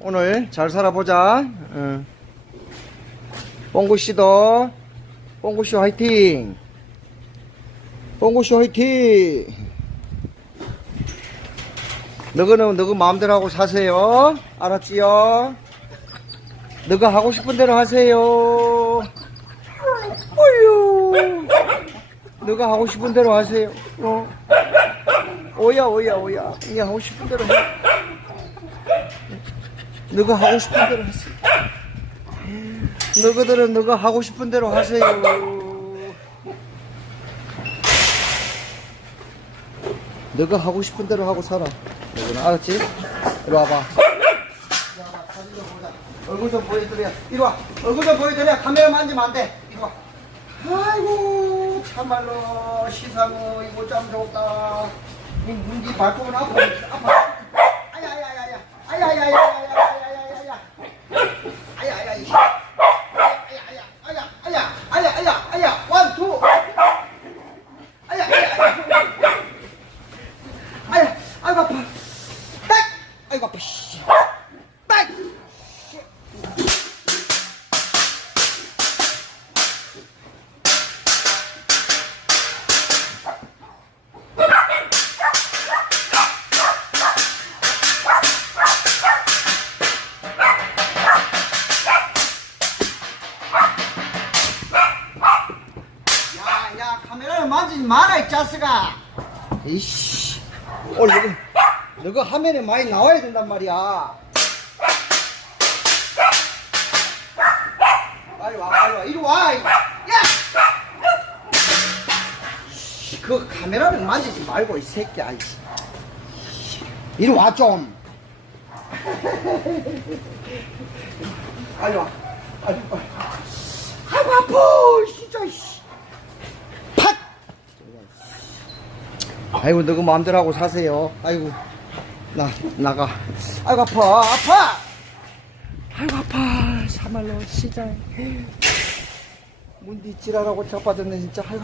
오늘 잘 살아보자. 응. 뽕구씨도 뽕구씨 화이팅. 뽕구씨 화이팅. 너거는 너거 마음대로 하고 사세요. 알았지요? 너가 하고 싶은 대로 하세요. 어휴. 너가 하고 싶은 대로 하세요. 어. 오야 오야 오야. 이게 하고 싶은 대로 해. 너가 하고 싶은 대로 하세요. 너희들은 너가 하고 싶은 대로 하세요. 너가 하고 싶은 대로 하고 살아. 너희는 알았지? 이리 와봐. 얼굴 좀 보여드려. 이리 와. 얼굴 좀 보여드려. 카메라 만지면 안 돼. 이리 와. 아이고 참말로 시상어 이거 참 좋다. 이 문기 발톱은 아파. 아파. 아야 아이고 아파. 만지지 마라, 이 자스가. 이씨. 오늘 너가, 너가 화면에 많이 나와야 된단 말이야. 빨리 와, 빨리 와. 이리 와. 이- 야! 씨, 그 카메라를 만지지 말고, 이 새끼야. 이씨. 이리 와, 좀. 빨리 와. 빨리, 빨리. 아이고, 아파. 진짜, 씨. 아이고, 너그 마음대로 하고 사세요. 아이고, 나, 나가. 아이고, 아파, 아파! 아이고, 아파. 참말로, 진짜. 문디 지랄하고 자빠졌네, 진짜. 아이고.